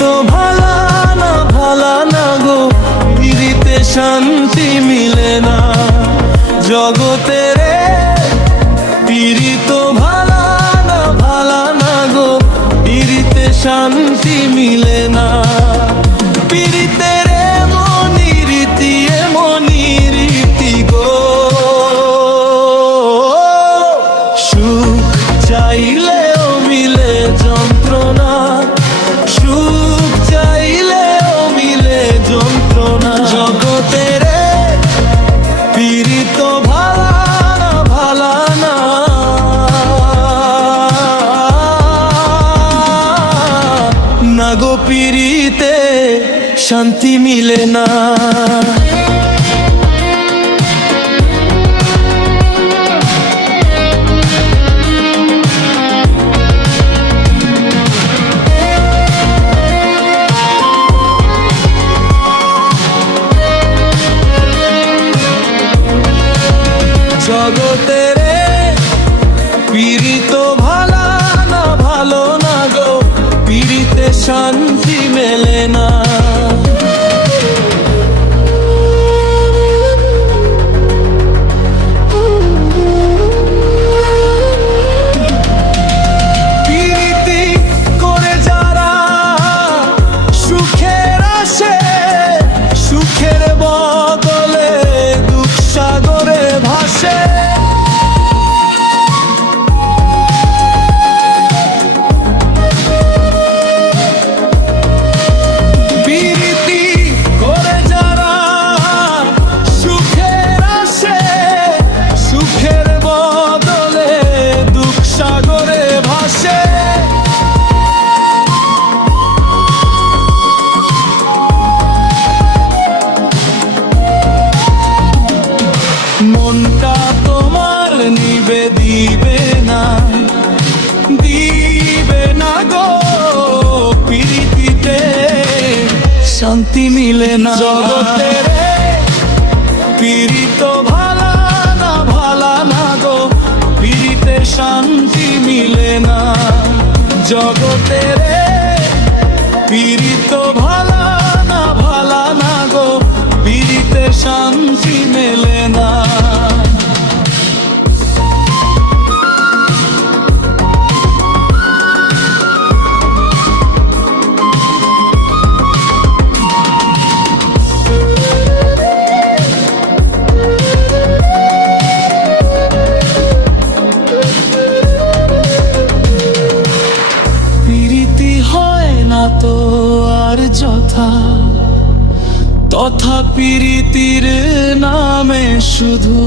তো ভালা না গো, পিরিতে শান্তি মিলে না জগতে রে। পিরি তো ভালা না গো, পিরিতে শান্তি মিলে না। পিরিতে রে মনি রীতি গো, সুখ চাইলেও মিলে যন্ত্রণা, সুখ চাইলেও মিলে যন্ত্রণা জগতে রে। পিরি তো ভালা না গো, পিরিতে শান্তি মিলে না। জগতে রে পিরি তো ভালো না গো, পিরিতে শান্তি মেলে না। পিরিতি করে যারা সুখের আসে, সুখের বদলে দুঃখ সাগরে ভাসে। পিরিতি করে যারা সুখের আসে, সুখের বদলে দুঃখ সাগরে ভাসে। মনটা তোমার নিবে দিবে না গো, পিরিতিতে শান্তি মিলে না জগতে রে। পিরি তো ভালা না গো, পিরিতে শান্তি মিলে না জগতে রে। পিরি তো ভালা না গো, পিরিতে শান্তি মেলে না। পিরিতি হয় না তো আর যথা, তথা পিরিতির নামে শুধু